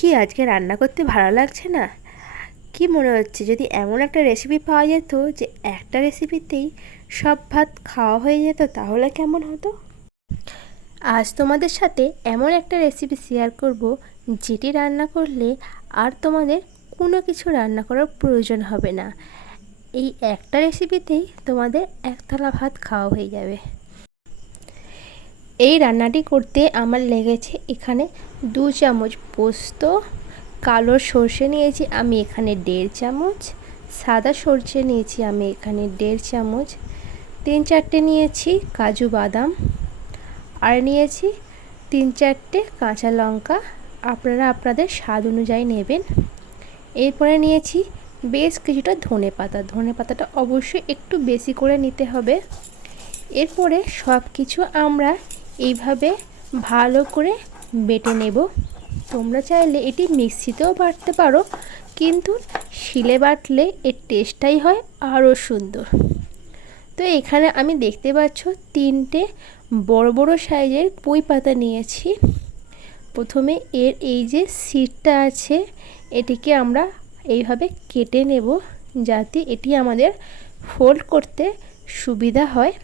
কি আজকে রান্না করতে ভালো লাগছে না? কি মনে হচ্ছে যদি এমন একটা রেসিপি পাওয়া যেত যে একটা রেসিপিতেই সব ভাত খাওয়া হয়ে যেত, তাহলে কেমন হতো? আজ তোমাদের সাথে এমন একটা রেসিপি শেয়ার করব যেটি রান্না করলে আর তোমাদের কোনো কিছু রান্না করার প্রয়োজন হবে না। এই একটা রেসিপিতেই তোমাদের এক থালা ভাত খাওয়া হয়ে যাবে। এই রান্নাটি করতে আমার লেগেছে এখানে 2 চামচ পোস্ত, কালো সর্ষে নিয়েছি আমি এখানে 1.5 চামচ, সাদা সর্ষে নিয়েছি আমি এখানে 1.5 চামচ, 3-4টে নিয়েছি কাজু বাদাম, আর নিয়েছি 3-4টে কাঁচা লঙ্কা। আপনারা আপনাদের স্বাদ অনুযায়ী নেবেন। এরপরে নিয়েছি বেশ কিছুটা ধনেপাতাটা অবশ্যই একটু বেশি করে নিতে হবে। এরপরে সব কিছু আমরা এইভাবে ভালো করে বেটে নেব। তোমরা চাইলে এটি মিক্সিতেও বাটতে পারো, কিন্তু শিলে বাটলে এর টেস্টটাই হয় আরও সুন্দর। তো এখানে আমি দেখতে পাচ্ছ 3টে বড় বড় সাইজের পুঁই পাতা নিয়েছি। প্রথমে এর এই যে সিডটা আছে এটিকে আমরা এইভাবে কেটে নেব, যাতে এটি আমাদের ফোল্ড করতে সুবিধা হয়।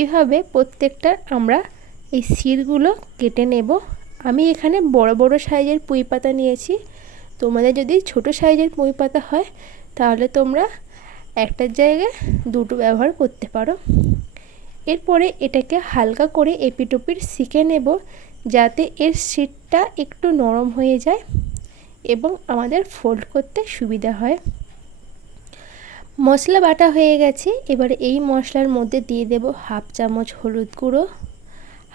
এইভাবে প্রত্যেকটা আমরা এই সিডগুলো কেটে নেব। আমি এখানে বড় বড় সাইজের পুঁই পাতা নিয়েছি। তোমাদের যদি ছোট সাইজের পুঁই পাতা হয় তাহলে তোমরা একটার জায়গায় 2টো ব্যবহার করতে পারো। এরপরে এটাকে হালকা করে এপিটোপিট সেঁকে নেব, যাতে এর সিডটা একটু নরম হয়ে যায় এবং আমাদের ফোল্ড করতে সুবিধা হয়। মশলা বাটা হয়ে গেছে। এবারে এই মশলার মধ্যে দিয়ে দেব 1/2 চামচ হলুদ গুঁড়ো,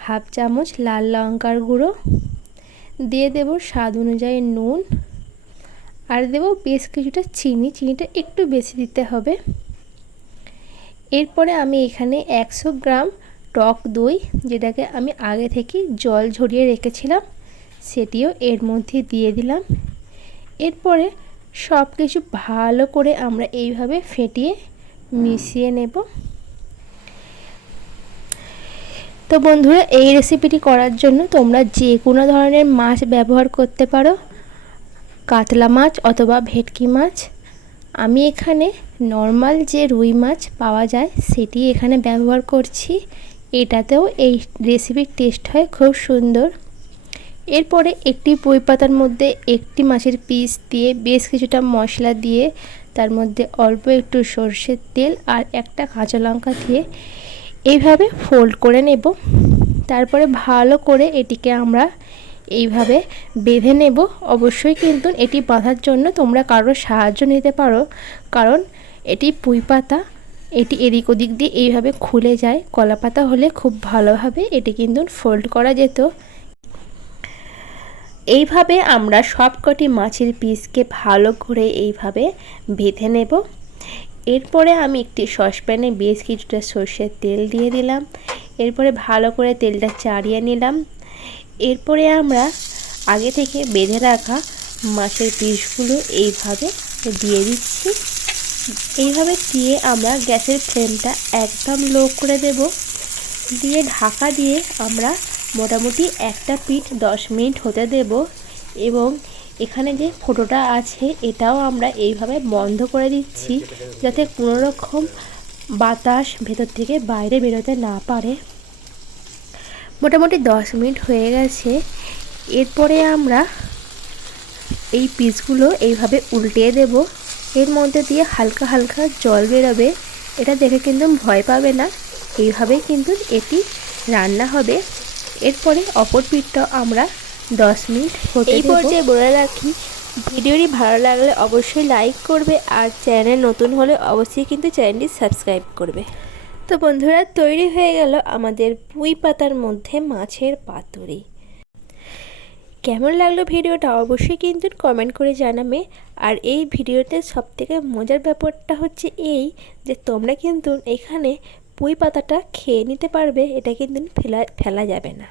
1/2 চামচ লাল লঙ্কার গুঁড়ো, দিয়ে দেব স্বাদ অনুযায়ী নুন, আর দেব বেশ কিছুটা চিনিটা একটু বেশি দিতে হবে। এরপরে আমি এখানে 100 গ্রাম টক দই, যেটাকে আমি আগে থেকে জল ঝরিয়ে রেখেছিলাম, সেটিও এর মধ্যে দিয়ে দিলাম। এরপরে সব কিছু ভালো করে আমরা এইভাবে ফেটিয়ে মিশিয়ে নেব। তো বন্ধুরা, এই রেসিপিটি করার জন্য তোমরা যে কোনো ধরনের মাছ ব্যবহার করতে পারো, কাতলা মাছ অথবা ভেটকি মাছ। আমি এখানে নর্মাল যে রুই মাছ পাওয়া যায় সেটি এখানে ব্যবহার করছি। এটাতেও এই রেসিপির টেস্ট হয় খুব সুন্দর। এরপরে একটি পুঁই পাতার মধ্যে একটি মাছের পিস দিয়ে বেশ কিছুটা মশলা দিয়ে তার মধ্যে অল্প একটু সরষের তেল আর একটা কাঁচা লঙ্কা দিয়ে এইভাবে ফোল্ড করে নেব। তারপরে ভালো করে এটিকে আমরা এইভাবে বেঁধে নেব। অবশ্যই কিন্তু এটি বাঁধার জন্য তোমরা কারোর সাহায্য নিতে পারো, কারণ এটি পুঁই পাতা, এটি এদিক ওদিক দিয়ে এইভাবে খুলে যায়। কলা পাতা হলে খুব ভালোভাবে এটি কিন্তু ফোল্ড করা যেত। এইভাবে আমরা সবকটি মাছের পিসকে ভালো করে এইভাবে বেঁধে নেব। এরপরে আমি একটি সসপ্যানে বেশ কিছুটা সর্ষের তেল দিয়ে দিলাম। এরপরে ভালো করে তেলটা চাড়িয়ে নিলাম। এরপরে আমরা আগে থেকে বেঁধে রাখা মাছের পিসগুলো এইভাবে দিয়ে দিচ্ছি। এইভাবে দিয়ে আমরা গ্যাসের ফ্লেমটা একদম লো করে দেব। দিয়ে ঢাকা দিয়ে আমরা মোটামুটি একটা পিঠ 10 মিনিট হতে দেব। এবং এখানে যে ফোঁটোটা আছে এটাও আমরা এইভাবে বন্ধ করে দিচ্ছি, যাতে কোনো রকম বাতাস ভেতর থেকে বাইরে বেরোতে না পারে। মোটামুটি 10 মিনিট হয়ে গেছে। এরপরে আমরা এই পিসগুলো এইভাবে উল্টিয়ে দেব। এর মধ্যে দিয়ে হালকা হালকা জল বেরোবে, এটা দেখে কিন্তু ভয় পাবে না। এইভাবেই কিন্তু এটি রান্না হবে। এরপরে অপর পিঠটা আমরা 10 মিনিট হতে দেব। এই পর্যায়ে বলে রাখি, ভিডিওটি ভালো লাগলে অবশ্যই লাইক করবে, আর চ্যানেল নতুন হলে অবশ্যই কিন্তু চ্যানেলটি সাবস্ক্রাইব করবে। তো বন্ধুরা, তৈরি হয়ে গেল আমাদের পুঁই পাতার মধ্যে মাছের পাতুরি। কেমন লাগলো ভিডিওটা অবশ্যই কিন্তু কমেন্ট করে জানাবে। আর এই ভিডিওতে সবথেকে মজার ব্যাপারটা হচ্ছে এই যে তোমরা কিন্তু এখানে পুঁই পাতাটা খেয়ে নিতে পারবে, এটা কিন্তু ফেলা যাবে না।